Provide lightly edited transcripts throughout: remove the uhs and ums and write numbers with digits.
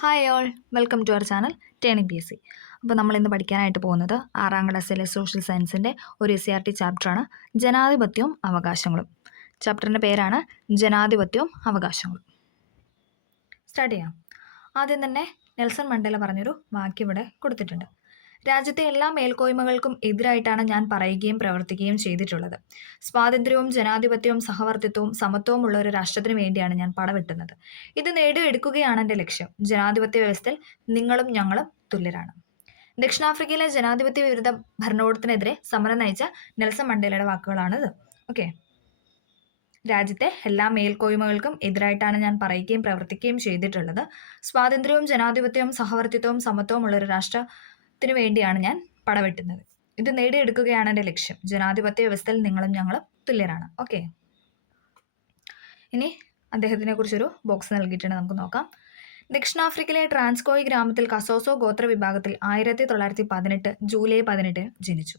Hi all, welcome to our channel turning P S C. അപ്പോൾ നമ്മളിന്ന് പഠിക്കാനായിട്ട് പോകുന്നത് 6ാം ക്ലാസ്സിലെ സോഷ്യൽ സയൻസിൻ്റെ ഒരു SCERT ചാപ്റ്ററാണ് ജനാധിപത്യവും അവകാശങ്ങളും. ചാപ്റ്ററിൻ്റെ പേരാണ് ജനാധിപത്യവും അവകാശങ്ങളും. സ്റ്റാർട്ട് ചെയ്യാം. ആദ്യം തന്നെ നെൽസൺ മണ്ടേല പറഞ്ഞൊരു വാക്യം ഇവിടെ കൊടുത്തിട്ടുണ്ട്. രാജ്യത്തെ എല്ലാ മേൽക്കോയ്മകൾക്കും എതിരായിട്ടാണ് ഞാൻ പറയുകയും പ്രവർത്തിക്കുകയും ചെയ്തിട്ടുള്ളത്. സ്വാതന്ത്ര്യവും ജനാധിപത്യവും സഹവർത്തിത്വവും സമത്വവും ഉള്ള ഒരു രാഷ്ട്രത്തിന് വേണ്ടിയാണ് ഞാൻ പടവെട്ടുന്നത്. ഇത് നേടിയെടുക്കുകയാണ് എൻ്റെ ലക്ഷ്യം. ജനാധിപത്യ വ്യവസ്ഥയിൽ നിങ്ങളും ഞങ്ങളും തുല്യരാണ്. ദക്ഷിണാഫ്രിക്കയിലെ ജനാധിപത്യ വിരുദ്ധ ഭരണകൂടത്തിനെതിരെ സമരം നയിച്ച നെൽസൺ മണ്ടേലയുടെ വാക്കുകളാണിത്. ഓക്കെ. രാജ്യത്തെ എല്ലാ മേൽക്കോയ്മകൾക്കും എതിരായിട്ടാണ് ഞാൻ പറയുകയും പ്രവർത്തിക്കുകയും ചെയ്തിട്ടുള്ളത്. സ്വാതന്ത്ര്യവും ജനാധിപത്യവും സഹവർത്തിത്വവും സമത്വവും ഉള്ള ഒരു രാഷ്ട്രത്തിന് വേണ്ടിയാണ് ഞാൻ പടവെട്ടുന്നത്. ഇത് നേടിയെടുക്കുകയാണ് എൻ്റെ ലക്ഷ്യം. ജനാധിപത്യ വ്യവസ്ഥയിൽ നിങ്ങളും ഞങ്ങളും തുല്യരാണ്. ഓക്കെ. ഇനി അദ്ദേഹത്തിനെ കുറിച്ചൊരു ബോക്സ് നൽകിയിട്ടുണ്ട്, നമുക്ക് നോക്കാം. ദക്ഷിണാഫ്രിക്കയിലെ ട്രാൻസ്കോയ് ഗ്രാമത്തിൽ കസോസോ ഗോത്ര വിഭാഗത്തിൽ 1918 ജൂലൈ 18 ജനിച്ചു.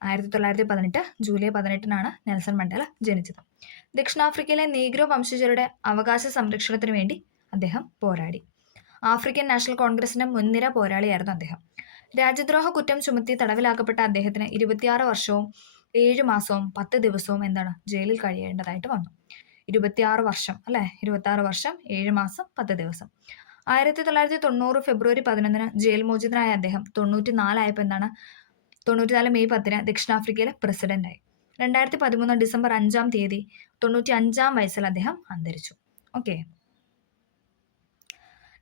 1918 ജൂലൈ 18 നെൽസൺ മണ്ടേല ജനിച്ചത്. ദക്ഷിണാഫ്രിക്കയിലെ നീഗ്രോ വംശജരുടെ അവകാശ സംരക്ഷണത്തിന് വേണ്ടി അദ്ദേഹം പോരാടി. ആഫ്രിക്കൻ നാഷണൽ കോൺഗ്രസിന്റെ മുൻനിര പോരാളിയായിരുന്നു അദ്ദേഹം. രാജ്യദ്രോഹ കുറ്റം ചുമത്തി തടവിലാക്കപ്പെട്ട അദ്ദേഹത്തിന് 26 വർഷവും 7 മാസവും 10 ദിവസവും ജയിലിൽ കഴിയേണ്ടതായിട്ട് വന്നു. 26 വർഷം അല്ലേ, 26 വർഷം 7 മാസം 10 ദിവസം. 1990 ഫെബ്രുവരി 11 ജയിൽ മോചിതനായ അദ്ദേഹം 94 ആയപ്പോൾ 94 മെയ് 10 ദക്ഷിണാഫ്രിക്കയിലെ പ്രസിഡന്റായി. 2013 ഡിസംബർ 5 95 വയസ്സിൽ അദ്ദേഹം അന്തരിച്ചു. ഓക്കെ.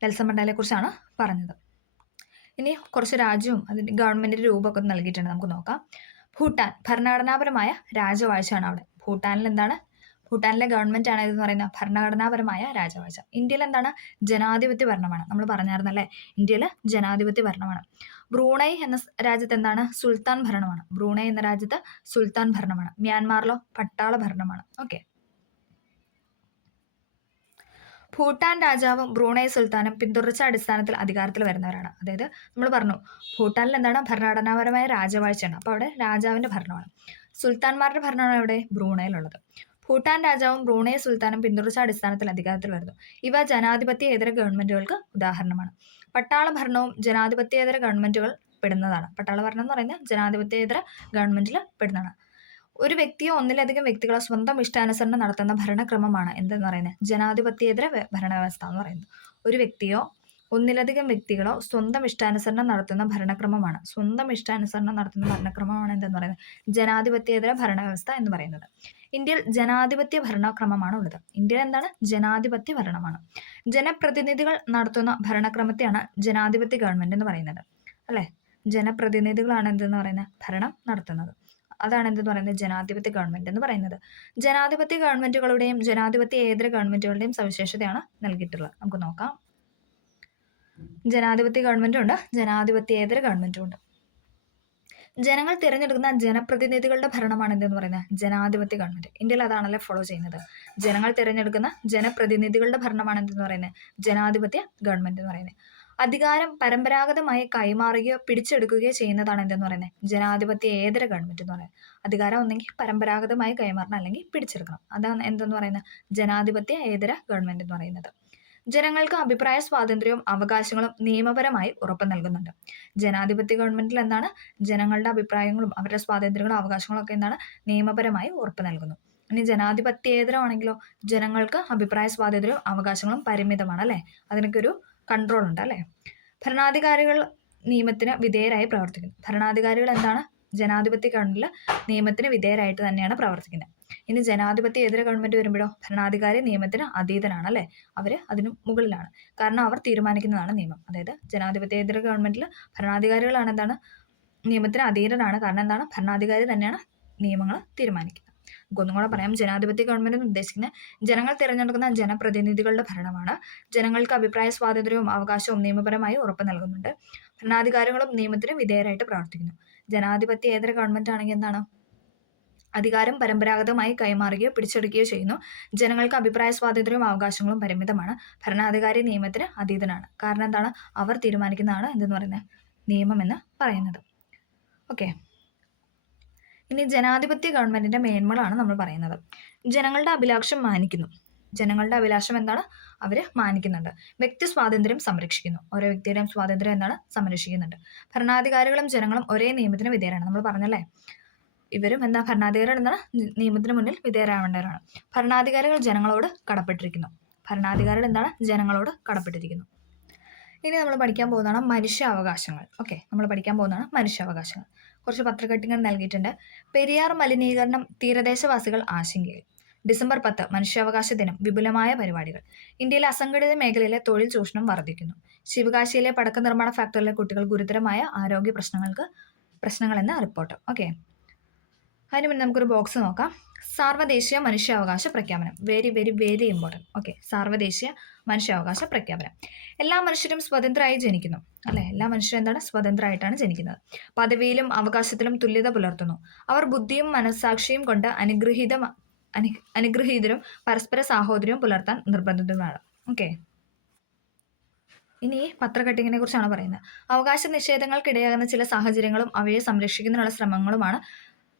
നെൽസൺ മണ്ടേലയെ കുറിച്ചാണ് പറഞ്ഞത്. ഇനി കുറച്ച് രാജ്യവും അതിൻ്റെ ഗവൺമെന്റിന്റെ രൂപമൊക്കെ നൽകിയിട്ടുണ്ട്, നമുക്ക് നോക്കാം. ഭൂട്ടാൻ ഭരണഘടനാപരമായ രാജവാഴ്ചയാണ് അവിടെ. ഭൂട്ടാനിലെ ഗവൺമെന്റ് ആണ് ഇതെന്ന് പറയുന്നത് ഭരണഘടനാപരമായ രാജവാഴ്ച. ഇന്ത്യയിൽ ജനാധിപത്യ ഭരണമാണ്. നമ്മൾ പറഞ്ഞായിരുന്നല്ലേ, ഇന്ത്യയിൽ ജനാധിപത്യ ഭരണമാണ്. ബ്രൂണൈ എന്ന രാജ്യത്ത് സുൽത്താൻ ഭരണമാണ്. ബ്രൂണൈ എന്ന രാജ്യത്ത് സുൽത്താൻ ഭരണമാണ്. മ്യാൻമാറിലോ പട്ടാള ഭരണമാണ്. ഓക്കെ. ഭൂട്ടാൻ രാജാവും ബ്രൂണൈ സുൽത്താനും പിന്തുടർച്ച അടിസ്ഥാനത്തിൽ അധികാരത്തിൽ വരുന്നവരാണ്. അതായത് നമ്മൾ പറഞ്ഞു ഭൂട്ടാനിൽ ഭരണഘടനാപരമായ രാജവാഴ്ചയാണ്. അപ്പോൾ അവിടെ രാജാവിന്റെ ഭരണമാണ്. സുൽത്താൻമാരുടെ ഭരണമാണ് അവിടെ ബ്രൂണയിലുള്ളത്. ഭൂട്ടാൻ രാജാവും ബ്രൂണൈ സുൽത്താനും പിന്തുടർച്ച അടിസ്ഥാനത്തിൽ അധികാരത്തിൽ വരുന്നു. ഇവ ജനാധിപത്യേതര ഗവൺമെന്റുകൾക്ക് ഉദാഹരണമാണ്. പട്ടാള ഭരണവും ജനാധിപത്യേതര ഗവൺമെന്റുകൾ പെടുന്നതാണ്. പട്ടാള ഭരണം എന്ന് പറയുന്നത് ജനാധിപത്യേതര ഗവൺമെന്റിൽ പെടുന്നതാണ്. ഒരു വ്യക്തിയോ ഒന്നിലധികം വ്യക്തികളോ സ്വന്തം ഇഷ്ടാനുസരണം നടത്തുന്ന ഭരണക്രമമാണ് എന്തെന്ന് പറയുന്നത് ജനാധിപത്യേതര ഭരണവ്യവസ്ഥ എന്ന് പറയുന്നത്. ഒരു വ്യക്തിയോ ഒന്നിലധികം വ്യക്തികളോ സ്വന്തം ഇഷ്ടാനുസരണം നടത്തുന്ന ഭരണക്രമമാണ് എന്തെന്ന് പറയുന്നത് ജനാധിപത്യേതര ഭരണവ്യവസ്ഥ എന്ന് പറയുന്നത്. ഇന്ത്യയിൽ ജനാധിപത്യ ഭരണക്രമമാണ് ഉള്ളത്. ഇന്ത്യയിൽ ജനാധിപത്യ ഭരണമാണ്. ജനപ്രതിനിധികൾ നടത്തുന്ന ഭരണക്രമത്തെയാണ് ജനാധിപത്യ ഗവൺമെന്റ് എന്ന് പറയുന്നത്. അല്ലെ, ജനപ്രതിനിധികളാണ് എന്തെന്ന് പറയുന്നത് ഭരണം നടത്തുന്നത്. അതാണ് എന്തെന്ന് പറയുന്നത് ജനാധിപത്യ ഗവൺമെന്റ് എന്ന് പറയുന്നത്. ജനാധിപത്യ ഗവൺമെന്റുകളുടെയും ജനാധിപത്യേതര ഗവൺമെന്റുകളുടെയും സവിശേഷതയാണ് നൽകിയിട്ടുള്ളത്. നമുക്ക് നോക്കാം. ജനാധിപത്യ ഗവൺമെന്റും ഉണ്ട്, ജനാധിപത്യേതര ഗവൺമെന്റും ഉണ്ട്. ജനങ്ങൾ തിരഞ്ഞെടുക്കുന്ന ജനപ്രതിനിധികളുടെ ഭരണമാണ് എന്തെന്ന് പറയുന്നത് ജനാധിപത്യ ഗവൺമെന്റ്. ഇന്ത്യയിൽ അതാണല്ലേ ഫോളോ ചെയ്യുന്നത്. ജനങ്ങൾ തിരഞ്ഞെടുക്കുന്ന ജനപ്രതിനിധികളുടെ ഭരണമാണ് എന്തെന്ന് പറയുന്നത് ജനാധിപത്യ ഗവൺമെന്റ് എന്ന് പറയുന്നത്. അധികാരം പരമ്പരാഗതമായി കൈമാറുകയോ പിടിച്ചെടുക്കുകയോ ചെയ്യുന്നതാണ് എന്തെന്ന് പറയുന്നത് ജനാധിപത്യേതര ഗവൺമെന്റ് എന്ന് പറയുന്നത്. അധികാരം ഒന്നെങ്കിൽ പരമ്പരാഗതമായി കൈമാറണം അല്ലെങ്കിൽ പിടിച്ചെടുക്കണം. അതാണ് എന്തെന്ന് പറയുന്നത് ജനാധിപത്യേതര ഗവൺമെന്റ് എന്ന് പറയുന്നത്. ജനങ്ങൾക്ക് അഭിപ്രായ സ്വാതന്ത്ര്യവും അവകാശങ്ങളും നിയമപരമായി ഉറപ്പു നൽകുന്നുണ്ട്. ജനാധിപത്യ ഗവൺമെന്റിൽ ജനങ്ങളുടെ അഭിപ്രായങ്ങളും അവരുടെ സ്വാതന്ത്ര്യങ്ങളും അവകാശങ്ങളും ഒക്കെ നിയമപരമായി ഉറപ്പു നൽകുന്നു. ഇനി ജനാധിപത്യേതരമാണെങ്കിലോ ജനങ്ങൾക്ക് അഭിപ്രായ സ്വാതന്ത്ര്യവും അവകാശങ്ങളും പരിമിതമാണ്. അല്ലെ, അതിനൊക്കെ ഒരു കൺട്രോൾ ഉണ്ട്. അല്ലെ, ഭരണാധികാരികൾ നിയമത്തിന് വിധേയരായി പ്രവർത്തിക്കുന്നു. ഭരണാധികാരികൾ ജനാധിപത്യ ഗവൺമെന്റിൽ നിയമത്തിന് വിധേയരായിട്ട് തന്നെയാണ് പ്രവർത്തിക്കുന്നത്. ഇനി ജനാധിപത്യേതര ഗവൺമെന്റ് വരുമ്പോഴോ ഭരണാധികാരി നിയമത്തിന് അതീതനാണ്. അല്ലെ, അവര് അതിന് മുകളിലാണ്. കാരണം അവർ തീരുമാനിക്കുന്നതാണ് നിയമം. അതായത് ജനാധിപത്യേതര ഗവൺമെന്റിൽ ഭരണാധികാരികളാണ് നിയമത്തിന് അധീനരാണ്. കാരണം ഭരണാധികാരി തന്നെയാണ് നിയമങ്ങൾ തീരുമാനിക്കുന്നത്. ഒന്നും കൂടെ പറയാം. ജനാധിപത്യ ഗവൺമെന്റ് എന്ന് ഉദ്ദേശിക്കുന്നത് ജനങ്ങൾ തിരഞ്ഞെടുക്കുന്ന ജനപ്രതിനിധികളുടെ ഭരണമാണ്. ജനങ്ങൾക്ക് അഭിപ്രായ സ്വാതന്ത്ര്യവും അവകാശവും നിയമപരമായി ഉറപ്പ് നൽകുന്നുണ്ട്. ഭരണാധികാരികളും നിയമത്തിന് വിധേയരായിട്ട് പ്രവർത്തിക്കുന്നു. ജനാധിപത്യേതര ഗവൺമെന്റ് ആണെങ്കിൽ അധികാരം പരമ്പരാഗതമായി കൈമാറുകയോ പിടിച്ചെടുക്കുകയോ ചെയ്യുന്നു. ജനങ്ങൾക്ക് അഭിപ്രായ സ്വാതന്ത്ര്യവും അവകാശങ്ങളും പരിമിതമാണ്. ഭരണാധികാരി നിയമത്തിന് അതീതനാണ്. കാരണം അവർ തീരുമാനിക്കുന്നതാണ് എന്തെന്ന് പറയുന്നത് നിയമം എന്ന് പറയുന്നത്. ഓക്കെ. ഇനി ജനാധിപത്യ ഗവൺമെന്റിന്റെ മേന്മകളാണ് നമ്മൾ പറയുന്നത്. ജനങ്ങളുടെ അഭിലാഷം മാനിക്കുന്നു. ജനങ്ങളുടെ അഭിലാഷം എന്താണ്? അവർ മാനിക്കുന്നുണ്ട്. വ്യക്തി സ്വാതന്ത്ര്യം സംരക്ഷിക്കുന്നു. ഓരോ വ്യക്തിയുടെയും സ്വാതന്ത്ര്യം എന്താണ്? സംരക്ഷിക്കുന്നുണ്ട്. ഭരണാധികാരികളും ജനങ്ങളും ഒരേ നിയമത്തിന് വിധേയരാണ്. നമ്മൾ പറഞ്ഞല്ലേ, ഇവരും എന്താ, ഭരണാധികാരികൾ എന്താണ്? നിയമത്തിന് മുന്നിൽ വിധേയരാവേണ്ടവരാണ്. ഭരണാധികാരികൾ ജനങ്ങളോട് കടപ്പെട്ടിരിക്കുന്നു. ഭരണാധികാരികൾ എന്താണ്? ജനങ്ങളോട് കടപ്പെട്ടിരിക്കുന്നു. ഇനി നമ്മൾ പഠിക്കാൻ പോകുന്നതാണ് മനുഷ്യാവകാശങ്ങൾ. ഓക്കെ, നമ്മൾ പഠിക്കാൻ പോകുന്നതാണ് മനുഷ്യാവകാശങ്ങൾ. കുറച്ച് പത്രക്കട്ടിങ്ങൾ നൽകിയിട്ടുണ്ട്. പെരിയാർ മലിനീകരണം, തീരദേശവാസികൾ ആശങ്കയിൽ. ഡിസംബർ 10 മനുഷ്യാവകാശ ദിനം, വിപുലമായ പരിപാടികൾ. ഇന്ത്യയിലെ അസംഘടിത മേഖലയിലെ തൊഴിൽ ചൂഷണം വർദ്ധിക്കുന്നു. ശിവകാശിയിലെ പടക്ക നിർമ്മാണ ഫാക്ടറിയിലെ കുട്ടികൾ ഗുരുതരമായ ആരോഗ്യ പ്രശ്നങ്ങളെന്ന് റിപ്പോർട്ട്. ഓക്കെ, അതിന് മുന്നേ നമുക്കൊരു ബോക്സ് നോക്കാം. സാർവദേശീയ മനുഷ്യാവകാശ പ്രഖ്യാപനം. Very very very important. Okay, സാർവദേശീയ മനുഷ്യാവകാശ പ്രഖ്യാപനം. എല്ലാ മനുഷ്യരും സ്വതന്ത്രരായി ജനിക്കുന്നു. അല്ലെ, എല്ലാ മനുഷ്യരും എന്താണ്? സ്വതന്ത്രമായിട്ടാണ് ജനിക്കുന്നത്. പദവിയിലും അവകാശത്തിലും തുല്യത പുലർത്തുന്നു. അവർ ബുദ്ധിയും മനസ്സാക്ഷിയും കൊണ്ട് അനുഗ്രഹീതരും പരസ്പര സാഹോദര്യവും പുലർത്താൻ നിർബന്ധിതരുമാണ്. ഓക്കെ, ഇനി പത്രക്കട്ടിങ്ങിനെ കുറിച്ചാണ് പറയുന്നത്. അവകാശ നിഷേധങ്ങൾക്കിടയാകുന്ന ചില സാഹചര്യങ്ങളും അവയെ സംരക്ഷിക്കുന്നതിനുള്ള ശ്രമങ്ങളുമാണ്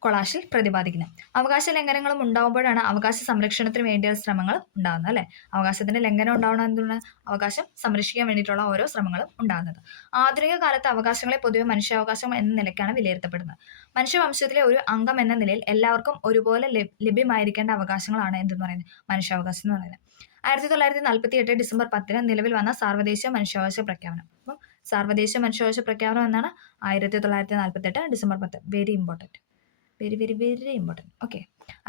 കൊളാഷിൽ പ്രതിപാദിക്കുന്നത്. അവകാശ ലംഘനങ്ങളും ഉണ്ടാകുമ്പോഴാണ് അവകാശ സംരക്ഷണത്തിന് വേണ്ടിയുള്ള ശ്രമങ്ങൾ ഉണ്ടാകുന്നത്. അല്ലെ, അവകാശത്തിന്റെ ലംഘനം ഉണ്ടാവണമെന്നുള്ള അവകാശം സംരക്ഷിക്കാൻ വേണ്ടിയിട്ടുള്ള ഓരോ ശ്രമങ്ങളും ഉണ്ടാകുന്നത്. ആധുനിക കാലത്ത് അവകാശങ്ങളെ പൊതുവെ മനുഷ്യാവകാശം എന്ന നിലയ്ക്കാണ് വിലയിരുത്തപ്പെടുന്നത്. മനുഷ്യവംശത്തിലെ ഒരു അംഗം എന്ന നിലയിൽ എല്ലാവർക്കും ഒരുപോലെ ലഭ്യമായിരിക്കേണ്ട അവകാശങ്ങളാണ് എന്തെന്ന് പറയുന്നത്? മനുഷ്യാവകാശം എന്ന് പറയുന്നത്. 1948 ഡിസംബർ 10 നിലവിൽ വന്ന സാർവദേശീയ മനുഷ്യാവകാശ പ്രഖ്യാപനം. അപ്പം സാർവദേശീയ മനുഷ്യാവകാശ പ്രഖ്യാപനം എന്നാണ് 1948 December 10. Very important, very very very important. Okay,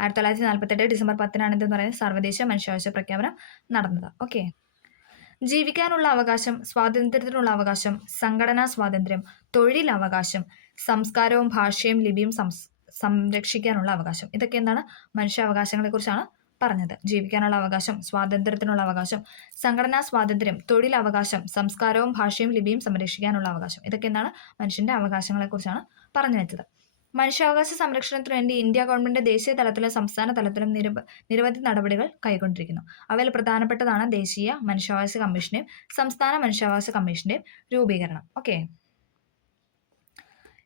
1948 December 10 എന്തെന്ന് പറയുന്നത്? സാർവദേശീയ മനുഷ്യാവകാശ പ്രഖ്യാപനം നടന്നത്. ഓക്കെ, ജീവിക്കാനുള്ള അവകാശം, സ്വാതന്ത്ര്യത്തിനുള്ള അവകാശം, സംഘടനാ സ്വാതന്ത്ര്യം, തൊഴിലവകാശം, സംസ്കാരവും ഭാഷയും ലിപിയും സംരക്ഷിക്കാനുള്ള അവകാശം. ഇതൊക്കെ എന്താണ്? മനുഷ്യാവകാശങ്ങളെ കുറിച്ചാണ് പറഞ്ഞത്. ജീവിക്കാനുള്ള അവകാശം, സ്വാതന്ത്ര്യത്തിനുള്ള അവകാശം, സംഘടനാ സ്വാതന്ത്ര്യം, തൊഴിലവകാശം, സംസ്കാരവും ഭാഷയും ലിപിയും സംരക്ഷിക്കാനുള്ള അവകാശം. ഇതൊക്കെ എന്താണ്? മനുഷ്യന്റെ അവകാശങ്ങളെ കുറിച്ചാണ് പറഞ്ഞു വെച്ചത്. മനുഷ്യാവകാശ സംരക്ഷണത്തിനു വേണ്ടി ഇന്ത്യ ഗവൺമെന്റ് ദേശീയ തലത്തിലും സംസ്ഥാന തലത്തിലും നിരവധി നടപടികൾ കൈക്കൊണ്ടിരിക്കുന്നു. അവയിൽ പ്രധാനപ്പെട്ടതാണ് ദേശീയ മനുഷ്യാവകാശ കമ്മീഷന്റെയും സംസ്ഥാന മനുഷ്യാവകാശ കമ്മീഷന്റെയും രൂപീകരണം. ഓക്കെ,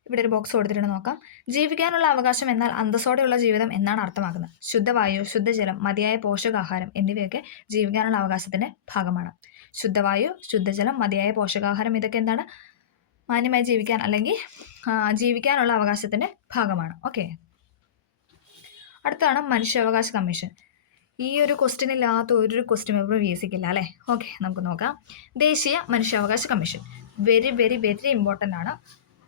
ഇവിടെ ഒരു ബോക്സ് കൊടുത്തിട്ട് നോക്കാം. ജീവിക്കാനുള്ള അവകാശം എന്നാൽ അന്തസ്സോടെയുള്ള ജീവിതം എന്നാണ് അർത്ഥമാക്കുന്നത്. ശുദ്ധവായു, ശുദ്ധജലം, മതിയായ പോഷകാഹാരം എന്നിവയൊക്കെ ജീവിക്കാനുള്ള അവകാശത്തിന്റെ ഭാഗമാണ്. ശുദ്ധവായു, ശുദ്ധജലം, മതിയായ പോഷകാഹാരം ഇതൊക്കെ എന്താണ്? മാന്യമായി ജീവിക്കാൻ അല്ലെങ്കിൽ ജീവിക്കാനുള്ള അവകാശത്തിന്റെ ഭാഗമാണ്. ഓക്കെ, അടുത്താണ് മനുഷ്യാവകാശ കമ്മീഷൻ. ഈ ഒരു ക്വസ്റ്റ്യനില്ലാത്ത ഒരു ക്വസ്റ്റ്യൻ പേപ്പർ വികസിക്കില്ല അല്ലേ? ഓക്കെ, നമുക്ക് നോക്കാം. ദേശീയ മനുഷ്യാവകാശ commission very very very important ആണ്.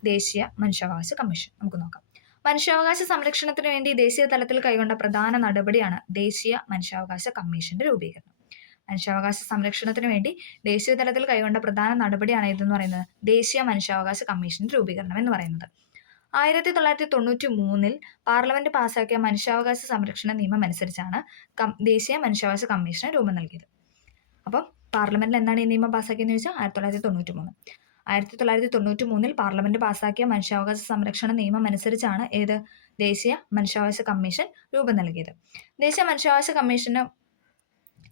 ദേശീയ മനുഷ്യാവകാശ കമ്മീഷൻ നമുക്ക് നോക്കാം. മനുഷ്യാവകാശ സംരക്ഷണത്തിന് വേണ്ടി ദേശീയ തലത്തിൽ കൈക്കൊണ്ട പ്രധാന നടപടിയാണ് ദേശീയ മനുഷ്യാവകാശ കമ്മീഷന്റെ രൂപീകരണം. മനുഷ്യാവകാശ സംരക്ഷണത്തിന് വേണ്ടി ദേശീയ തലത്തിൽ കൈക്കൊണ്ട പ്രധാന നടപടിയാണ് ഇതെന്ന് പറയുന്നത് ദേശീയ മനുഷ്യാവകാശ കമ്മീഷന്റെ രൂപീകരണം എന്ന് പറയുന്നത്. 1993 പാർലമെന്റ് പാസാക്കിയ മനുഷ്യാവകാശ സംരക്ഷണ നിയമം അനുസരിച്ചാണ് ദേശീയ മനുഷ്യാവകാശ കമ്മീഷന് രൂപം നൽകിയത്. അപ്പം പാർലമെന്റിൽ എന്താണ് ഈ നിയമം പാസാക്കിയെന്ന് ചോദിച്ചാൽ 1993. 1993 പാർലമെന്റ് പാസാക്കിയ മനുഷ്യാവകാശ സംരക്ഷണ നിയമം അനുസരിച്ചാണ് ഏത്? ദേശീയ മനുഷ്യാവകാശ കമ്മീഷൻ രൂപം നൽകിയത്. ദേശീയ മനുഷ്യാവകാശ കമ്മീഷന്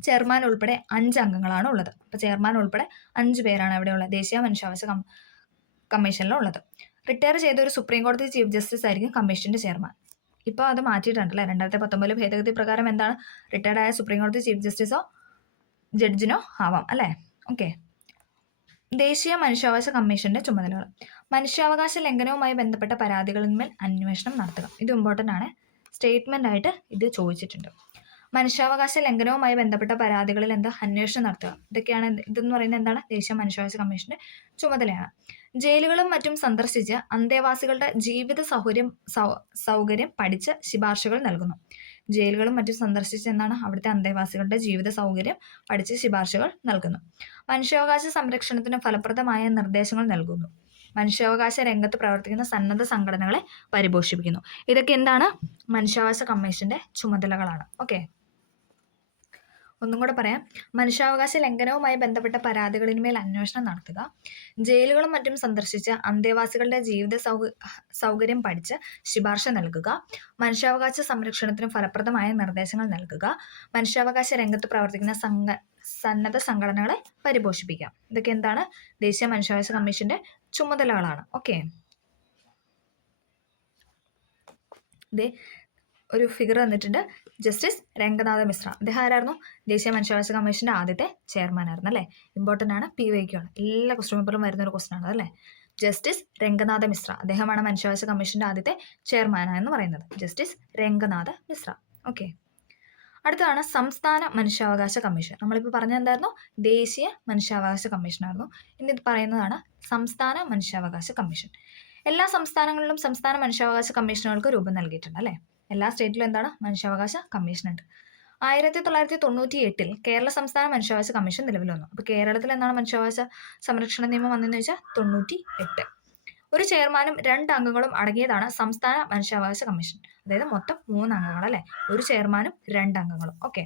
ചെയർമാൻ ഉൾപ്പെടെ 5 അംഗങ്ങളാണ് ഉള്ളത്. അപ്പോൾ ചെയർമാൻ ഉൾപ്പെടെ 5 പേരാണ് അവിടെയുള്ളത് ദേശീയ മനുഷ്യാവകാശ കമ്മീഷനിലുള്ളത്. റിട്ടയർ ചെയ്ത ഒരു സുപ്രീം കോടതി ചീഫ് ജസ്റ്റിസ് ആയിരിക്കും കമ്മീഷന്റെ ചെയർമാൻ. ഇപ്പോൾ അത് മാറ്റിയിട്ടുണ്ടല്ലേ. 2019 ഭേദഗതി പ്രകാരം എന്താണ്? റിട്ടയർഡ് ആയ സുപ്രീം കോടതി ചീഫ് ജസ്റ്റിസോ ജഡ്ജിനോ ആവാം അല്ലേ? ഓക്കെ, ദേശീയ മനുഷ്യാവകാശ കമ്മീഷന്റെ ചുമതലകൾ. മനുഷ്യാവകാശ ലംഘനവുമായി ബന്ധപ്പെട്ട പരാതികളിന്മേൽ അന്വേഷണം നടത്തുക. ഇത് ഇമ്പോർട്ടൻ്റ് ആണ്. സ്റ്റേറ്റ്മെന്റ് ആയിട്ട് ഇത് ചോദിച്ചിട്ടുണ്ട്. മനുഷ്യാവകാശ ലംഘനവുമായി ബന്ധപ്പെട്ട പരാതികളിൽ എന്താ? അന്വേഷണം നടത്തുക. ഇതൊക്കെയാണ് ഇതെന്ന് പറയുന്നത് എന്താണ്? ദേശീയ മനുഷ്യാവകാശ കമ്മീഷന്റെ ചുമതലയാണ്. ജയിലുകളും മറ്റും സന്ദർശിച്ച് അന്തേവാസികളുടെ ജീവിത സൗകര്യം പഠിച്ച് ശുപാർശകൾ നൽകുന്നു. ജയിലുകളും മറ്റും സന്ദർശിച്ച് എന്താണ്? അവിടുത്തെ അന്തേവാസികളുടെ ജീവിത സൗകര്യം പഠിച്ച് ശുപാർശകൾ നൽകുന്നു. മനുഷ്യാവകാശ സംരക്ഷണത്തിന് ഫലപ്രദമായ നിർദ്ദേശങ്ങൾ നൽകുന്നു. മനുഷ്യാവകാശ രംഗത്ത് പ്രവർത്തിക്കുന്ന സന്നദ്ധ സംഘടനകളെ പരിപോഷിപ്പിക്കുന്നു. ഇതൊക്കെ എന്താണ്? മനുഷ്യാവകാശ കമ്മീഷന്റെ ചുമതലകളാണ്. ഓക്കെ, ഒന്നും കൂടെ പറയാം. മനുഷ്യാവകാശ ലംഘനവുമായി ബന്ധപ്പെട്ട പരാതികളിന്മേൽ അന്വേഷണം നടത്തുക, ജയിലുകളും മറ്റും സന്ദർശിച്ച് അന്തേവാസികളുടെ ജീവിത സൗകര്യം പഠിച്ച് ശുപാർശ നൽകുക, മനുഷ്യാവകാശ സംരക്ഷണത്തിന് ഫലപ്രദമായ നിർദ്ദേശങ്ങൾ നൽകുക, മനുഷ്യാവകാശ രംഗത്ത് പ്രവർത്തിക്കുന്ന സന്നദ്ധ സംഘടനകളെ പരിപോഷിപ്പിക്കാം. ഇതൊക്കെ എന്താണ്? ദേശീയ മനുഷ്യാവകാശ കമ്മീഷന്റെ ചുമതലകളാണ്. ഓക്കെ, ഒരു ഫിഗർ തന്നിട്ടുണ്ട്. ജസ്റ്റിസ് രംഗനാഥ മിശ്ര. അദ്ദേഹം ആരായിരുന്നു? ദേശീയ മനുഷ്യാവകാശ കമ്മീഷന്റെ ആദ്യത്തെ ചെയർമാൻ ആയിരുന്നു അല്ലേ. ഇമ്പോർട്ടൻ്റ് ആണ്, PYQ ആണ്, എല്ലാ ക്വസ്റ്റ്യൻ പേപ്പറിലും വരുന്ന ഒരു ക്വസ്റ്റൻ ആണ് അല്ലേ. ജസ്റ്റിസ് രംഗനാഥ മിശ്ര, അദ്ദേഹമാണ് മനുഷ്യാവകാശ കമ്മീഷന്റെ ആദ്യത്തെ ചെയർമാനാണെന്ന് പറയുന്നത്. ജസ്റ്റിസ് രംഗനാഥ മിശ്ര. ഓക്കെ, അടുത്തതാണ് സംസ്ഥാന മനുഷ്യാവകാശ കമ്മീഷൻ. നമ്മളിപ്പോൾ പറഞ്ഞ എന്തായിരുന്നു? ദേശീയ മനുഷ്യാവകാശ കമ്മീഷനായിരുന്നു. ഇനി ഇത് പറയുന്നതാണ് സംസ്ഥാന മനുഷ്യാവകാശ കമ്മീഷൻ. എല്ലാ സംസ്ഥാനങ്ങളിലും സംസ്ഥാന മനുഷ്യാവകാശ കമ്മീഷനുകൾക്ക് രൂപം നൽകിയിട്ടുണ്ട് അല്ലേ. എല്ലാ സ്റ്റേറ്റിലും എന്താണ്? മനുഷ്യാവകാശ കമ്മീഷൻ ഉണ്ട്. 1998 കേരള സംസ്ഥാന മനുഷ്യാവകാശ കമ്മീഷൻ നിലവിൽ വന്നു. അപ്പോൾ കേരളത്തിൽ എന്താണ് മനുഷ്യാവകാശ സംരക്ഷണ നിയമം വന്നതെന്ന് വെച്ചാൽ 98. ഒരു ചെയർമാനും 2 അംഗങ്ങളും അടങ്ങിയതാണ് സംസ്ഥാന മനുഷ്യാവകാശ കമ്മീഷൻ. അതായത് മൊത്തം 3 അംഗങ്ങൾ അല്ലേ. ഒരു ചെയർമാനും 2 അംഗങ്ങളും. ഓക്കെ,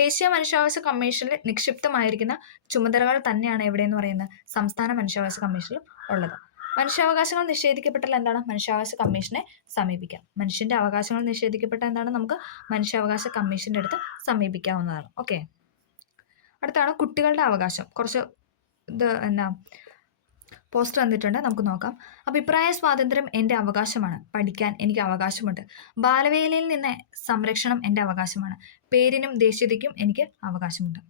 ദേശീയ മനുഷ്യാവകാശ കമ്മീഷനിൽ നിക്ഷിപ്തമായിരിക്കുന്ന ചുമതലകൾ തന്നെയാണ് എവിടെയെന്ന് പറയുന്നത്? സംസ്ഥാന മനുഷ്യാവകാശ കമ്മീഷനിലും ഉള്ളത്. മനുഷ്യാവകാശങ്ങൾ നിഷേധിക്കപ്പെട്ടാൽ എന്താണ്? മനുഷ്യാവകാശ കമ്മീഷനെ സമീപിക്കാം. മനുഷ്യന്റെ അവകാശങ്ങൾ നിഷേധിക്കപ്പെട്ട എന്താണ്? നമുക്ക് മനുഷ്യാവകാശ കമ്മീഷന്റെ അടുത്ത് സമീപിക്കാവുന്നതാണ്. ഓക്കെ, അടുത്താണ് കുട്ടികളുടെ അവകാശം. കുറച്ച് ഇത് എന്നാ പോസ്റ്റർ തന്നിട്ടുണ്ട്, നമുക്ക് നോക്കാം. അഭിപ്രായ സ്വാതന്ത്ര്യം എൻ്റെ അവകാശമാണ്. പഠിക്കാൻ എനിക്ക് അവകാശമുണ്ട്. ബാലവേലയിൽ നിന്ന് സംരക്ഷണം എൻ്റെ അവകാശമാണ്. പേരിനും ദേശീയതയ്ക്കും എനിക്ക് അവകാശമുണ്ട്.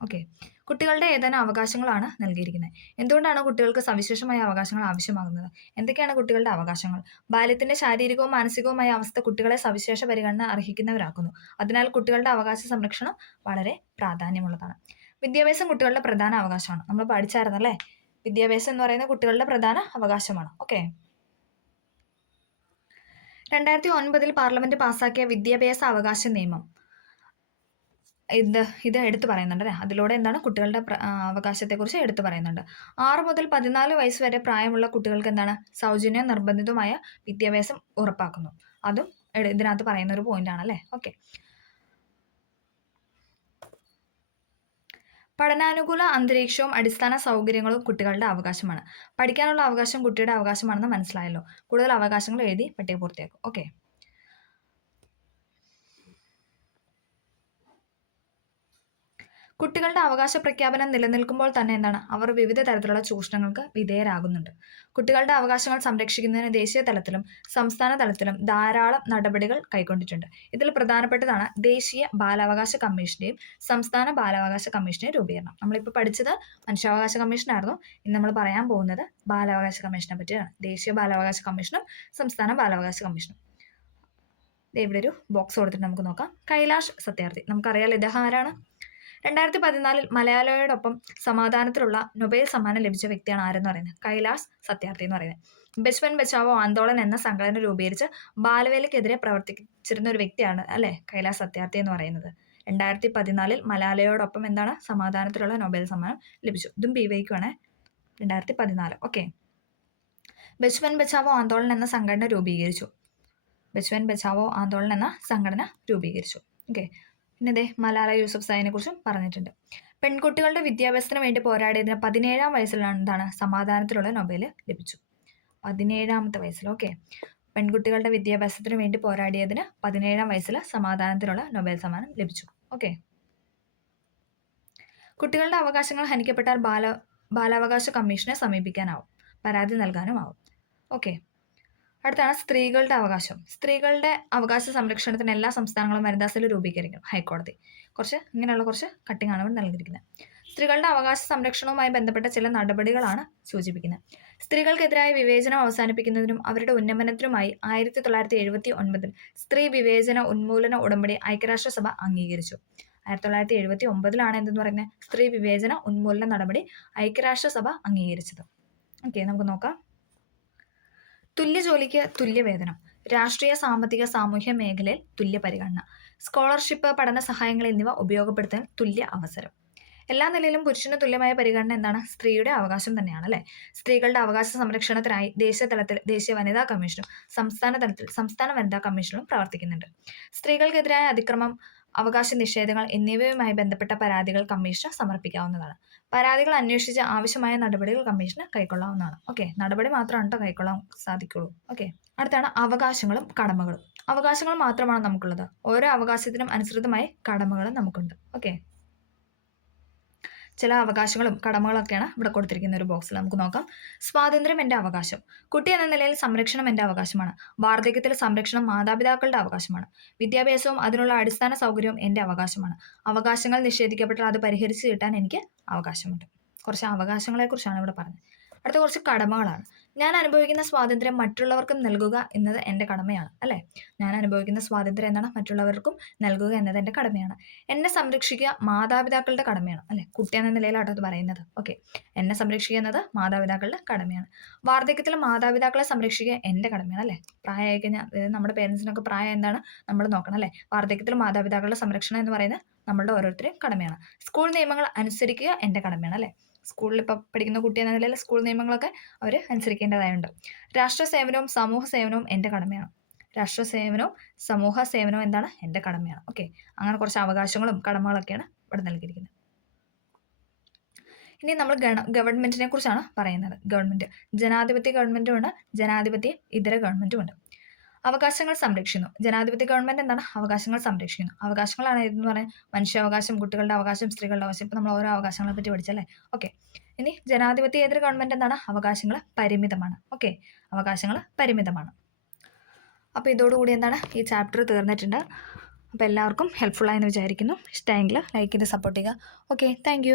ഓക്കെ, കുട്ടികളുടെ ഏതാനും അവകാശങ്ങളാണ് നൽകിയിരിക്കുന്നത്. എന്തുകൊണ്ടാണ് കുട്ടികൾക്ക് സവിശേഷമായ അവകാശങ്ങൾ ആവശ്യമാകുന്നത്? എന്തൊക്കെയാണ് കുട്ടികളുടെ അവകാശങ്ങൾ? ബാല്യത്തിന്റെ ശാരീരികവും മാനസികവുമായ അവസ്ഥ കുട്ടികളെ സവിശേഷ പരിഗണന അർഹിക്കുന്നവരാക്കുന്നു. അതിനാൽ കുട്ടികളുടെ അവകാശ സംരക്ഷണം വളരെ പ്രാധാന്യമുള്ളതാണ്. വിദ്യാഭ്യാസം കുട്ടികളുടെ പ്രധാന അവകാശമാണ്. നമ്മൾ പഠിച്ചായിരുന്നല്ലേ, വിദ്യാഭ്യാസം എന്ന് പറയുന്നത് കുട്ടികളുടെ പ്രധാന അവകാശമാണ്. ഓക്കെ, 2009 പാർലമെന്റ് പാസാക്കിയ വിദ്യാഭ്യാസ അവകാശ നിയമം ഇത് എടുത്തു പറയുന്നുണ്ട് അല്ലേ. അതിലൂടെ എന്താണ്? കുട്ടികളുടെ അവകാശത്തെക്കുറിച്ച് എടുത്തു പറയുന്നുണ്ട്. 6 മുതൽ 14 വയസ്സ് വരെ പ്രായമുള്ള കുട്ടികൾക്ക് എന്താണ്? സൗജന്യ നിർബന്ധിതമായ വിദ്യാഭ്യാസം ഉറപ്പാക്കുന്നു. അതും ഇതിനകത്ത് പറയുന്ന ഒരു പോയിന്റ് ആണല്ലേ. ഓക്കെ, പഠനാനുകൂല അന്തരീക്ഷവും അടിസ്ഥാന സൗകര്യങ്ങളും കുട്ടികളുടെ അവകാശമാണ്. പഠിക്കാനുള്ള അവകാശം കുട്ടിയുടെ അവകാശമാണെന്ന് മനസ്സിലായല്ലോ. കൂടുതൽ അവകാശങ്ങൾ എഴുതി പട്ടിക പൂർത്തിയാക്കും. ഓക്കെ, കുട്ടികളുടെ അവകാശ പ്രഖ്യാപനം നിലനിൽക്കുമ്പോൾ തന്നെ എന്താണ്? അവർ വിവിധ തരത്തിലുള്ള ചൂഷണങ്ങൾക്ക് വിധേയരാകുന്നുണ്ട്. കുട്ടികളുടെ അവകാശങ്ങൾ സംരക്ഷിക്കുന്നതിന് ദേശീയ തലത്തിലും സംസ്ഥാന തലത്തിലും ധാരാളം നടപടികൾ കൈക്കൊണ്ടിട്ടുണ്ട്. ഇതിൽ പ്രധാനപ്പെട്ടതാണ് ദേശീയ ബാലാവകാശ കമ്മീഷന്റെയും സംസ്ഥാന ബാലാവകാശ കമ്മീഷന്റെയും രൂപീകരണം. നമ്മളിപ്പോൾ പഠിച്ചത് മനുഷ്യാവകാശ കമ്മീഷനായിരുന്നു. ഇന്ന് നമ്മൾ പറയാൻ പോകുന്നത് ബാലാവകാശ കമ്മീഷനെ പറ്റിയാണ്. ദേശീയ ബാലാവകാശ കമ്മീഷനും സംസ്ഥാന ബാലാവകാശ കമ്മീഷനും. ഇവിടെ ഒരു ബോക്സ് കൊടുത്തിട്ട് നമുക്ക് നോക്കാം. കൈലാഷ് സത്യാർത്ഥി, നമുക്കറിയാലോ ഇദ്ദേഹം ആരാണ്? 2014 മലയാളിയോടൊപ്പം സമാധാനത്തിലുള്ള നൊബേൽ സമ്മാനം ലഭിച്ച വ്യക്തിയാണ് ആരെന്ന് പറയുന്നത്? കൈലാഷ് സത്യാർത്ഥി എന്ന് പറയുന്നത്. ബച്പൻ ബച്ചാവോ ആന്തോളൻ എന്ന സംഘടന രൂപീകരിച്ച് ബാലവേലയ്ക്കെതിരെ പ്രവർത്തിച്ചിരുന്ന ഒരു വ്യക്തിയാണ് അല്ലെ കൈലാഷ് സത്യാർത്ഥി എന്ന് പറയുന്നത്. 2014 മലയാളിയോടൊപ്പം എന്താണ്? സമാധാനത്തിലുള്ള നൊബേൽ സമ്മാനം ലഭിച്ചു. ഇതും PYQ ആണ്. 2014. ഓക്കെ, ബച്പൻ ബച്ചാവോ ആന്തോളൻ എന്ന സംഘടന രൂപീകരിച്ചു. ബച്പൻ ബച്ചാവോ ആന്തോളൻ എന്ന സംഘടന രൂപീകരിച്ചു. ഓക്കെ, പിന്നെ മലാല യൂസഫ്സായിനെ കുറിച്ചും പറഞ്ഞിട്ടുണ്ട്. പെൺകുട്ടികളുടെ വിദ്യാഭ്യാസത്തിന് വേണ്ടി പോരാടിയതിന് 17-ാം വയസ്സിലാണ് എന്താണ്? സമാധാനത്തിലുള്ള നൊബേൽ ലഭിച്ചു. 17-ാമത്തെ വയസ്സിൽ. ഓക്കെ, പെൺകുട്ടികളുടെ വിദ്യാഭ്യാസത്തിന് വേണ്ടി പോരാടിയതിന് 17-ാം വയസ്സിൽ സമാധാനത്തിലുള്ള നൊബേൽ സമ്മാനം ലഭിച്ചു. ഓക്കെ, കുട്ടികളുടെ അവകാശങ്ങൾ ഹനിക്കപ്പെട്ടാൽ ബാലാവകാശ കമ്മീഷനെ സമീപിക്കാനാവും, പരാതി നൽകാനും ആവും. ഓക്കെ, അടുത്താണ് സ്ത്രീകളുടെ അവകാശം. സ്ത്രീകളുടെ അവകാശ സംരക്ഷണത്തിന് എല്ലാ സംസ്ഥാനങ്ങളും വനിതാ സെൽ രൂപീകരിക്കണം. ഹൈക്കോടതി ഇങ്ങനെയുള്ള കുറച്ച് കട്ടിംഗ് ആണ് ഇവിടെ നൽകിയിരിക്കുന്നത്. സ്ത്രീകളുടെ അവകാശ സംരക്ഷണവുമായി ബന്ധപ്പെട്ട ചില നടപടികളാണ് സൂചിപ്പിക്കുന്നത്. സ്ത്രീകൾക്കെതിരായ വിവേചനം അവസാനിപ്പിക്കുന്നതിനും അവരുടെ ഉന്നമനത്തിനുമായി 1979 സ്ത്രീ വിവേചന ഉന്മൂലന ഉടമ്പടി ഐക്യരാഷ്ട്രസഭ അംഗീകരിച്ചു. 1979 എന്തെന്ന് പറയുന്നത്? സ്ത്രീ വിവേചന ഉന്മൂലന നടപടി ഐക്യരാഷ്ട്രസഭ അംഗീകരിച്ചത്. ഓക്കെ, നമുക്ക് നോക്കാം. തുല്യ ജോലിക്ക് തുല്യവേതനം, രാഷ്ട്രീയ സാമ്പത്തിക സാമൂഹ്യ മേഖലയിൽ തുല്യ പരിഗണന, സ്കോളർഷിപ്പ്, പഠന സഹായങ്ങൾ എന്നിവ ഉപയോഗപ്പെടുത്താൻ തുല്യ അവസരം. എല്ലാ നിലയിലും പുരുഷന് തുല്യമായ പരിഗണന എന്താണ്? സ്ത്രീയുടെ അവകാശം തന്നെയാണ് അല്ലെ. സ്ത്രീകളുടെ അവകാശ സംരക്ഷണത്തിനായി ദേശീയ തലത്തിൽ ദേശീയ വനിതാ കമ്മീഷനും സംസ്ഥാന തലത്തിൽ സംസ്ഥാന വനിതാ കമ്മീഷനും പ്രവർത്തിക്കുന്നുണ്ട്. സ്ത്രീകൾക്കെതിരായ അതിക്രമം, അവകാശ നിഷേധങ്ങൾ എന്നിവയുമായി ബന്ധപ്പെട്ട പരാതികൾ കമ്മീഷന് സമർപ്പിക്കാവുന്നതാണ്. പരാതികൾ അന്വേഷിച്ച് ആവശ്യമായ നടപടികൾ കമ്മീഷന് കൈക്കൊള്ളാവുന്നതാണ്. ഓക്കെ, നടപടി മാത്രമാണ് കൈക്കൊള്ളാൻ സാധിക്കുള്ളൂ. ഓക്കെ, അടുത്താണ് അവകാശങ്ങളും കടമകളും. അവകാശങ്ങൾ മാത്രമാണ് നമുക്കുള്ളത്. ഓരോ അവകാശത്തിനും അനുസൃതമായി കടമകളും നമുക്കുണ്ട്. ഓക്കെ, ചില അവകാശങ്ങളും കടമകളൊക്കെയാണ് ഇവിടെ കൊടുത്തിരിക്കുന്ന ഒരു ബോക്സിൽ. നമുക്ക് നോക്കാം. സ്വാതന്ത്ര്യം എൻ്റെ അവകാശം. കുട്ടി എന്ന നിലയിൽ സംരക്ഷണം എൻ്റെ അവകാശമാണ്. വാർദ്ധക്യത്തിൽ സംരക്ഷണം മാതാപിതാക്കളുടെ അവകാശമാണ്. വിദ്യാഭ്യാസവും അതിനുള്ള അടിസ്ഥാന സൗകര്യവും എൻ്റെ അവകാശമാണ്. അവകാശങ്ങൾ നിഷേധിക്കപ്പെട്ടാൽ അത് പരിഹരിച്ചു കിട്ടാൻ എനിക്ക് അവകാശമുണ്ട്. കുറച്ച് അവകാശങ്ങളെക്കുറിച്ചാണ് ഇവിടെ പറഞ്ഞത്. അടുത്ത കുറച്ച് കടമകളാണ്. ഞാൻ അനുഭവിക്കുന്ന സ്വാതന്ത്ര്യം മറ്റുള്ളവർക്കും നൽകുക എന്നത് എൻ്റെ കടമയാണ്, അല്ലേ? ഞാൻ അനുഭവിക്കുന്ന സ്വാതന്ത്ര്യം എന്താണ്? മറ്റുള്ളവർക്കും നൽകുക എന്നത് എൻ്റെ കടമയാണ്. എന്നെ സംരക്ഷിക്കുക മാതാപിതാക്കളുടെ കടമയാണ്, അല്ലേ? കുട്ടി എന്ന നിലയിലാണ് അത് പറയുന്നത്. ഓക്കെ, എന്നെ സംരക്ഷിക്കുക എന്നത് മാതാപിതാക്കളുടെ കടമയാണ്. വാർദ്ധക്യത്തിൽ മാതാപിതാക്കളെ സംരക്ഷിക്കുക എൻ്റെ കടമയാണ്, അല്ലേ? പ്രായമായി കഴിഞ്ഞാൽ നമ്മുടെ പേരൻസിനൊക്കെ പ്രായം എന്താണ് നമ്മൾ നോക്കണം, അല്ലേ? വാർദ്ധക്യത്തിൽ മാതാപിതാക്കളുടെ സംരക്ഷണം എന്ന് പറയുന്നത് നമ്മളുടെ ഓരോരുത്തരെയും കടമയാണ്. സ്കൂൾ നിയമങ്ങൾ അനുസരിക്കുക എൻ്റെ കടമയാണ്, അല്ലേ? സ്കൂളിൽ ഇപ്പോൾ പഠിക്കുന്ന കുട്ടി എന്ന നിലയിൽ സ്കൂൾ നിയമങ്ങളൊക്കെ അവർ അനുസരിക്കേണ്ടതായുണ്ട്. രാഷ്ട്ര സേവനവും സമൂഹ സേവനവും എൻ്റെ കടമയാണ്. രാഷ്ട്ര സേവനവും സമൂഹ സേവനവും എന്താണ്? എൻ്റെ കടമയാണ്. ഓക്കെ, അങ്ങനെ കുറച്ച് അവകാശങ്ങളും കടമകളൊക്കെയാണ് ഇവിടെ നൽകിയിരിക്കുന്നത്. ഇനി നമ്മൾ ഗവൺമെൻറ്റിനെ കുറിച്ചാണ് പറയുന്നത്. ഗവൺമെൻറ് ജനാധിപത്യ ഗവൺമെൻറ്റും ഉണ്ട്, ജനാധിപത്യ ഇതര ഗവൺമെൻറ്റും ഉണ്ട്. അവകാശങ്ങൾ സംരക്ഷിക്കുന്നു. ജനാധിപത്യ ഗവൺമെൻറ് എന്താണ്? അവകാശങ്ങൾ സംരക്ഷിക്കുന്നു. അവകാശങ്ങളാണ് ഇതെന്ന് പറയാൻ മനുഷ്യാവകാശം, കുട്ടികളുടെ അവകാശം, സ്ത്രീകളുടെ അവകാശം. ഇപ്പം നമ്മൾ ഓരോ അവകാശങ്ങളെ പറ്റി പഠിച്ചല്ലേ? ഓക്കെ, ഇനി ജനാധിപത്യേതര ഗവൺമെൻറ് എന്താണ്? അവകാശങ്ങൾ പരിമിതമാണ്. ഓക്കെ, അവകാശങ്ങൾ പരിമിതമാണ്. അപ്പോൾ ഇതോടുകൂടി എന്താണ് ഈ ചാപ്റ്റർ തീർന്നിട്ടുണ്ട്. അപ്പോൾ എല്ലാവർക്കും ഹെൽപ്ഫുള്ളായെന്ന് വിചാരിക്കുന്നു. ഇഷ്ടമെങ്കിൽ ലൈക്ക് ചെയ്ത് സപ്പോർട്ട് ചെയ്യുക. Okay, thank